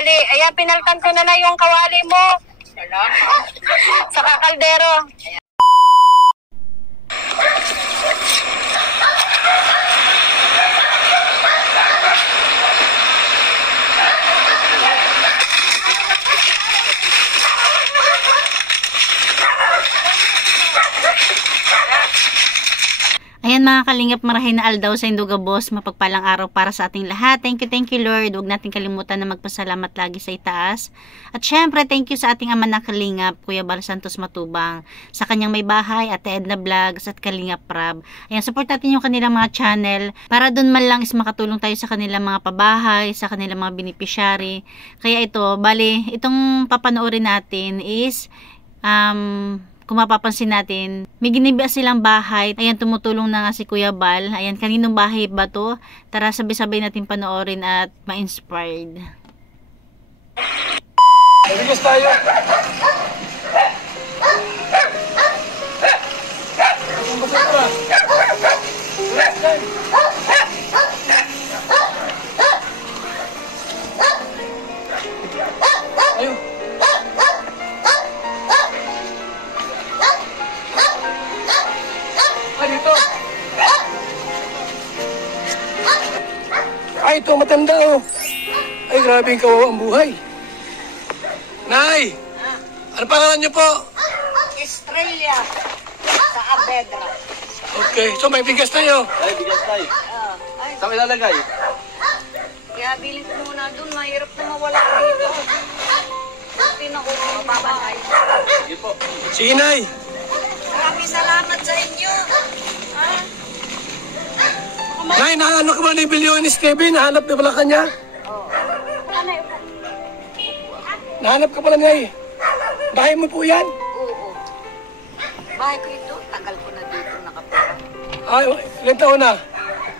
kawali. Ayan, pinaltan ko na yung kawali mo. Sa kakaldero. Ayan mga kalingap, marahin na aldaw sa Induga Boss, mapagpalang araw para sa ating lahat. Thank you Lord. Huwag natin kalimutan na magpasalamat lagi sa itaas. At syempre, thank you sa ating ama na kalingap, Kuya Bal Santos Matubang, sa kanyang may bahay, Ate Edna Vlogs at Kalingap Rab. Ayan, support natin yung kanilang mga channel para dun man lang is makatulong tayo sa kanilang mga pabahay, sa kanilang mga beneficiary. Kaya ito, bali, itong papanoorin natin is kung mapapansin natin, may ginibia silang bahay. Ayan, tumutulong na nga si Kuya Bal. Ayan, kaninong bahay ba to? Tara, sabay-sabay natin panoorin at ma-inspired. Bigas tayo. Ayo. Ay, ito matanda oh. Ay, grabe yung kawawa ang buhay. Nay! Ano pangalan niyo po? Estrella sa Abedra. Okay, so may bigas tayo. Ay, bigas tayo. Saan ilalagay? Kaya bilhin ko muna doon. Mahirap na mawala dito. Pinako ko mababasay. Sige po. Sige, Nay. Maraming salamat sa inyo. Nay, nahanap ka ba ni Billionis Kevin? Nahanap na pala kanya? Oo. Nahanap ka pala, Nay. Bahay mo po yan? Oo. Bahay ko ito. Tagal ko na dito nakapira. Ay, ilan taon na?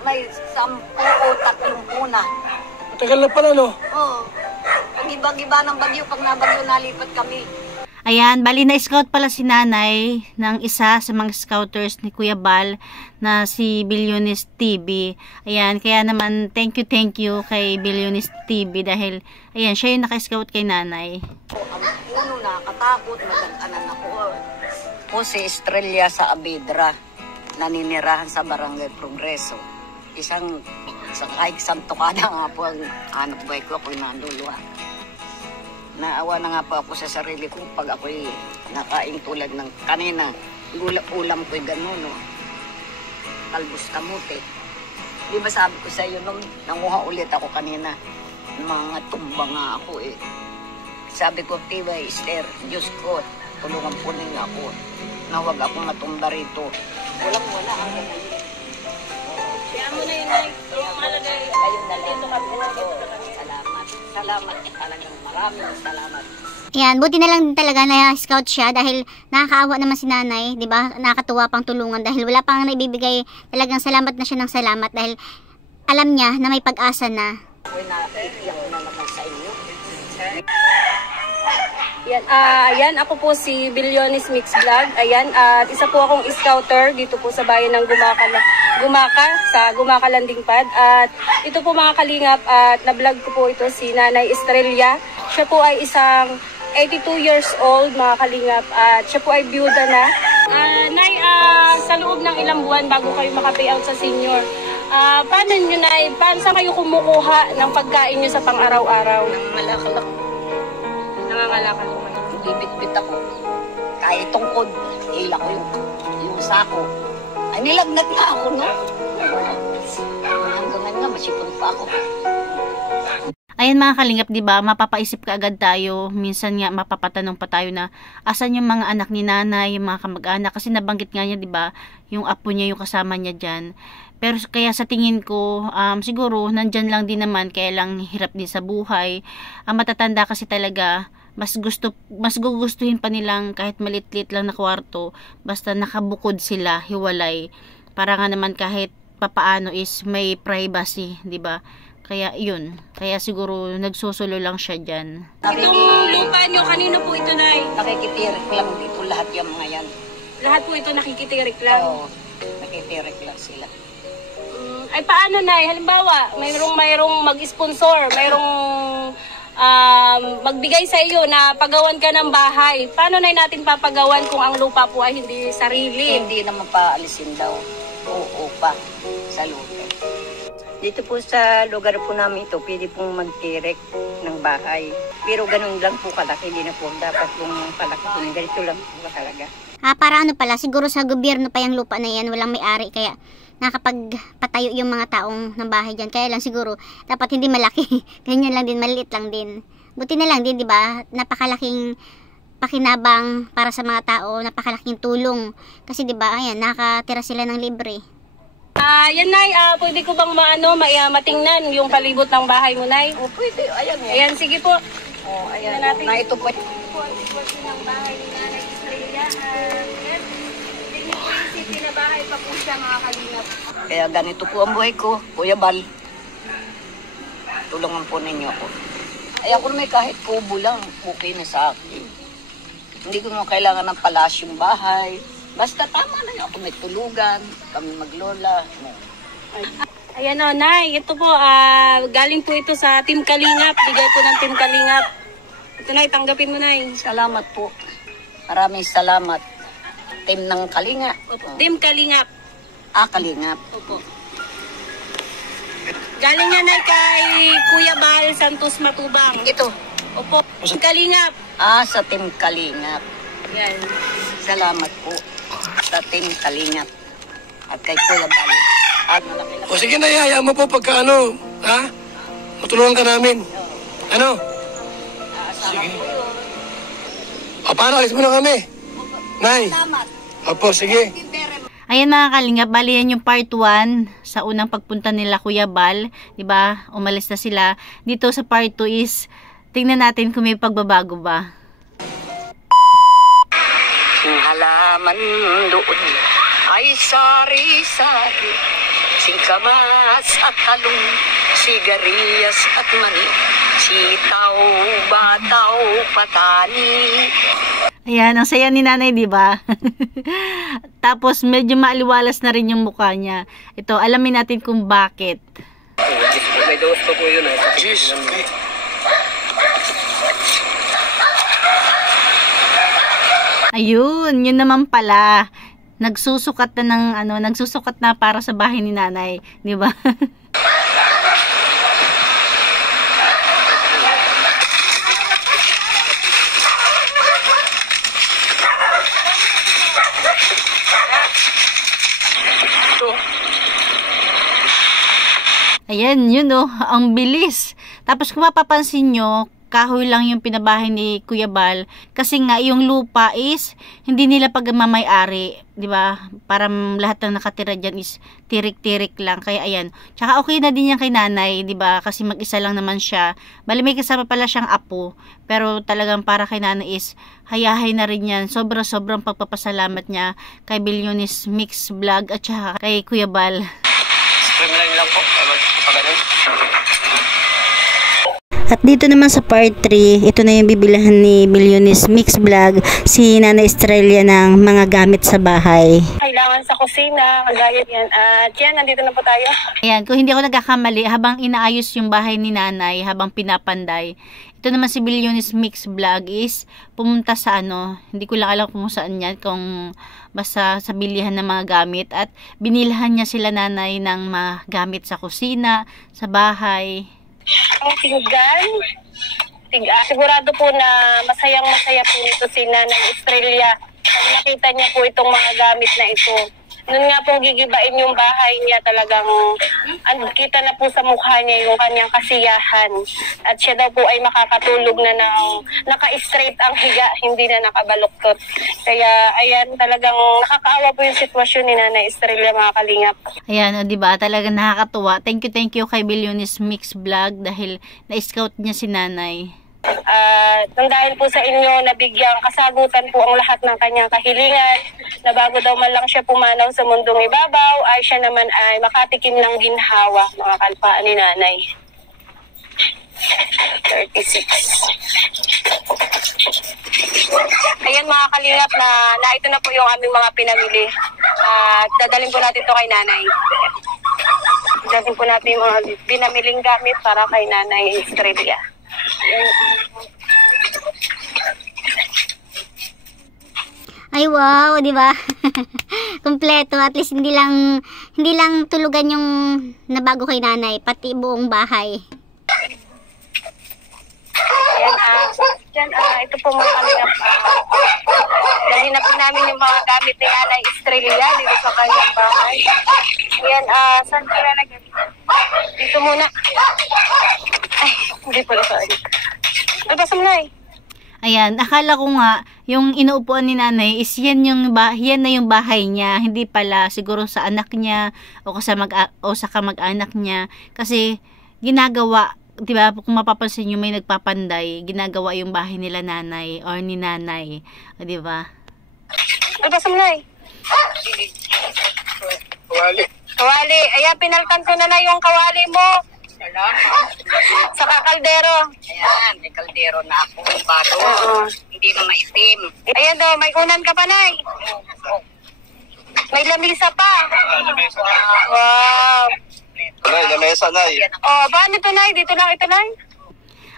May 10 o 30 na. Matagal na pala, no? Oo. Pag iba-iba ng bagyo, pag nabagyo nalipat kami. Ayan, bali na scout pala si nanay ng isa sa mga scouters ni Kuya Bal na si Billionis TV. Ayan, kaya naman thank you kay Billionis TV dahil ayan, siya yung naka-scout kay nanay. Ang puno nakakatakot, maganda ako. Po si Estrella sa Abedra, naninirahan sa Barangay Progreso. Isang kahit isang tukada nga po ang hanap buhay ko, ako'y nanduluha. Naawa na nga po ako sa sarili ko pag ako'y nakain tulad ng kanina. Ulam ko'y gano'n, no? Talbos kamote. Di ba sabi ko sa iyo nung nanguha ulit ako kanina, mga tumba nga ako eh. Sabi ko, Tiba, Esther, Diyos ko, tulungan po ninyo ako na huwag akong matumba rito. Walang-wala ang ganun. Kaya mo na yun, yung malagay. Ayun na lang. Salamat. Salamat. Talagang maraming salamat. Ayan, buti na lang din talaga na scout siya dahil nakakaawa naman si nanay, 'di ba? Nakakatuwa pang tulungan dahil wala pang naibibigay, talagang salamat na siya ng salamat dahil alam niya na may pag-asa na. Ako'y naiiyak na naman sa inyo. Yan, ayan, ako po si Billionis Mix Vlog. Ayan, at isa po akong scouter dito po sa bayan ng Gumaka, sa Gumaka Landing Pad. At ito po mga kalingap, at na-vlog ko po ito si Nanay Estrella. Siya po ay isang 82 years old mga kalingap, at siya po ay byuda na. Nay, sa loob ng ilang buwan bago kayo maka-payout sa senior, paano nyo, Nay, saan kayo kumukuha ng pagkain nyo sa pang-araw-araw? Nangangalakal ako. Nangangalakal ko. Hindi bit-bit ako. Kahit tungkod, hila ko yung sako. Ay, nilagnat nga ako, no? Hanggang nga, masipon pa ako. Ayan mga kalingap, diba, mapapaisip ka agad tayo, minsan nga mapapatanong pa tayo na asan yung mga anak ni nanay, yung mga kamag-anak, kasi nabanggit nga niya, diba, yung apo niya, yung kasama niya dyan. Pero kaya sa tingin ko, siguro, nandyan lang din naman, kaya lang hirap din sa buhay. Matatanda kasi talaga, mas gugustuhin pa nilang kahit malit-lit lang na kwarto, basta nakabukod sila, hiwalay. Para nga naman kahit papaano is may privacy, diba? Kaya yun, kaya siguro nagsusulo lang siya dyan. Itong lupa nyo, kanino po ito, Nay? Nakikitirik lang dito lahat yung mga yan. Lahat po ito nakikitirik lang? Oo, nakikitirik lang sila. Ay paano, Nay? Halimbawa, mayroong mag-sponsor, mayroong magbigay sa iyo na pagawan ka ng bahay. Paano na natin papagawan kung ang lupa po ay hindi sarili? Hindi naman paalisin daw. Oo pa sa lupa. Dito po sa lugar po namin ito, pwede pong magtirek ng bahay. Pero ganun lang po kalaki, hindi na po dapat pong palaki. Ganito lang po talaga. Para ano pala, siguro sa gobyerno pa yung lupa na yan, walang may-ari, kaya nakapagpatayo yung mga taong ng bahay dyan. Kaya lang siguro, dapat hindi malaki. Ganyan lang din, maliit lang din. Buti na lang din, di ba? Napakalaking pakinabang para sa mga tao, napakalaking tulong. Kasi di ba, ayan, nakatira sila ng libre. Yan, Nay, pwede ko bang matingnan yung palibot ng bahay mo, Nay? O pwede, ayan eh. Ayan, sige po. Ayan, natin. na ito po. Po ang sitwasyon ng bahay ni Nanay Estrella. Yes, city na bahay pa po siya, mga kalingap. Kaya ganito po ang buhay ko, Kuya Bal. Tulungan po ninyo ako. Ay ako may kahit kubo lang, okay na sa akin. Hindi ko mo kailangan ng palasyong bahay. Basta tama na yun ako, may tulugan, kami maglola. Ayan o, Nay, ito po, galing po ito sa Team Kalingap. Bigay po ng Team Kalingap. Ito, Nay, tanggapin mo, Nay. Salamat po. Maraming salamat. Team ng Kalinga. Team Kalingap. Kalingap. Opo. Galing yan, Nay, kay Kuya Bal Santos Matubang. Ito. Opo, Team Kalingap. Sa Team Kalingap. Yan. Salamat po sa Team Kalingap. At kay Kuya Bal. At O sige na, hayaan mo po pagka ano, ha? Matulungan ka namin. Ano? Sige. O paano, alis mo na kami. Nay. salamat. Opo, sige. Ayan mga kalingap, bali yan yung part 1 sa unang pagpunta nila Kuya Bal, 'di ba? Umalis na sila. Dito sa part 2 is tingnan natin kung may pagbabago ba. Halaman doon ay sari-sari, singkamas at talong, sigarias at mani, sitaw, bataw, patani. Ayan, ang saya ni nanay, di ba? Tapos medyo maaliwalas na rin yung mukha niya. Ito, alamin natin kung bakit. May dos pa po yun eh. Jeez, okay. Ayun, yun naman pala. Nagsusukat na ng nagsusukat na para sa bahay ni nanay, di ba? Ayan, yun ang bilis. Tapos kung mapapansin nyo, kahoy lang yung pinabahay ni Kuya Bal. Kasi nga, yung lupa is, hindi nila pagmamay-ari. Diba? Para lahat ng nakatira dyan is tirik-tirik lang. Kaya ayan. Tsaka okay na din yan kay nanay, diba? Kasi mag-isa lang naman siya. Bali may kasama pala siyang apo. Pero talagang para kay nanay is, hayahay na rin yan. Sobrang pagpapasalamat niya kay Billionis Mix Vlog at saka kay Kuya Bal. Streamline lang po. At dito naman sa part 3, ito na yung bibilahan ni Billionis Mix Vlog, si Nanay Estrella ng mga gamit sa bahay. Kailangan sa kusina, kagaya yan. At yan, nandito na po tayo. Ayan, kung hindi ako nagkakamali, habang inaayos yung bahay ni nanay, habang pinapanday, ito naman si Billionis Mix Vlog is pumunta sa hindi ko lang alam kung saan yan, kung basta sa bilihan ng mga gamit, at binilhan niya sila nanay ng mga gamit sa kusina, sa bahay. Ang pinggan, sigurado po na masayang-masaya po nito si Nanay Estrella. Pag nakita niya po itong mga gamit na ito. Noon nga pong gigibain yung bahay niya, talagang kita na po sa mukha niya yung kanyang kasiyahan. At siya daw po ay makakatulog na naka-straight ang higa, hindi na nakabaluktot. Kaya ayan, talagang nakakaawa po yung sitwasyon ni Nanay Estrella, mga kalingap. Ayan, diba? Talagang nakakatuwa. Thank you kay Billionis Mix Vlog dahil na-scout niya si nanay. Nang dahil po sa inyo, nabigyang kasagutan po ang lahat ng kanyang kahilingan, na bago daw man lang siya pumanaw sa mundong ibabaw, ay siya naman ay makatikim ng ginhawa, mga kalpaan ni nanay. 36. Ayan mga kalingap, na ito na po yung aming mga pinamili. Dadalhin po natin ito kay nanay. Dadalhin po natin yung mga pinamiling gamit para kay Nanay Estrella. Ay wow, di ba? Kompleto, at least hindi lang tulugan yung nabago kay nanay, pati buong bahay. Ito po mga kalingap. Dalhin na po namin yung mga gamit ni Nanay Estrella dito sa kanyang bahay. Ayan, saan ko na lagyan? Dito muna. Ay, hindi pala saan. Ay, basta mo na eh. Ayan, akala ko nga, yung inuupuan ni nanay is yan na yung bahay niya. Hindi pala siguro sa anak niya o sa kamag-anak niya. Kasi ginagawa, di ba, kung mapapansin nyo, may nagpapanday, ginagawa yung bahay nila nanay or ni nanay. O, di ba? Ay, basta mo na eh. Kawali. Ayan, pinaltan ko na yung kawali mo. Sa kaldero. Ayan, may kaldero na ako. Bago. Hindi na maitim. Ayan daw, may unan ka pa, Nay. May lamisa pa. Wow. Nay, lamesa, Nay. Oh, paano ito, Nay? Dito lang ito, Nay.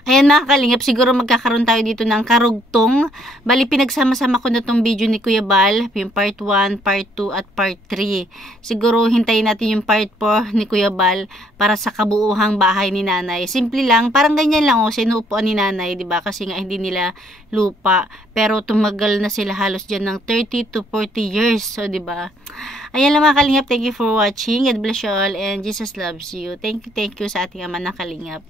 Ayan mga kalingap, siguro magkakaroon tayo dito ng karugtong. Bali, pinagsama-sama ko na tong video ni Kuya Bal, yung part 1, part 2, at part 3. Siguro hintayin natin yung part 4 ni Kuya Bal para sa kabuuhang bahay ni nanay. Simple lang, parang ganyan lang sinuupuan ni nanay, diba? Kasi nga hindi nila lupa. Pero tumagal na sila halos dyan ng 30 to 40 years. So, diba? Ayan lang mga kalingap, thank you for watching. God bless you all and Jesus loves you. Thank you sa ating ama na kalingap.